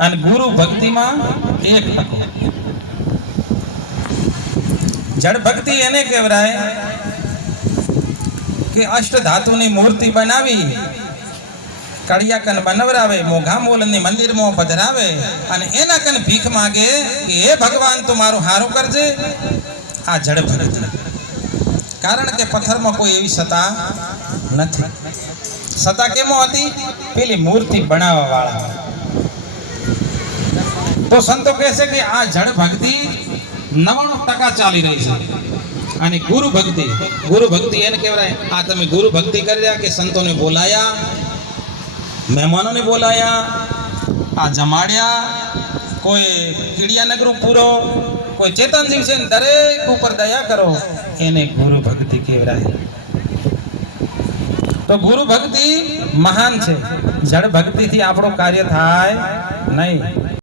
અને ગુરુ ભક્તિમાં 1%. જડ ભક્તિ એને કહેવાય કે અષ્ટ ધાતુની મૂર્તિ બનાવી કડિયા કન બનાવરાવે મોઘા મોલની મંદિરમાં પધરાવે અને એના કન ભીખ માગે કે હે ભગવાન તું મારું હારું કરજે. આ જડ ભક્તિ. કારણ કે પથ્થરમાં કોઈ એવી સત્તા નથી. સત્તા કેમો હતી? પેલી મૂર્તિ બનાવવા વાળા. તો સંતો કહે છે કે આ જડ ભક્તિ 99% ચાલી રહી છે. અને ગુરુ ભક્તિ એને કહેવાય. આ તમે ગુરુ ભક્તિ કરી રહ્યા કે સંતોને બોલાયા, મહેમાનોને બોલાયા, આ જમાડ્યા, કોઈ કીડિયાનગર પૂરો, કોઈ ચેતન જીવ છે દરેક ઉપર દયા કરો, એને ગુરુ ભક્તિ કહેવાય. તો ગુરુ ભક્તિ મહાન છે. જડ ભક્તિથી આપણું કાર્ય થાય નહીં.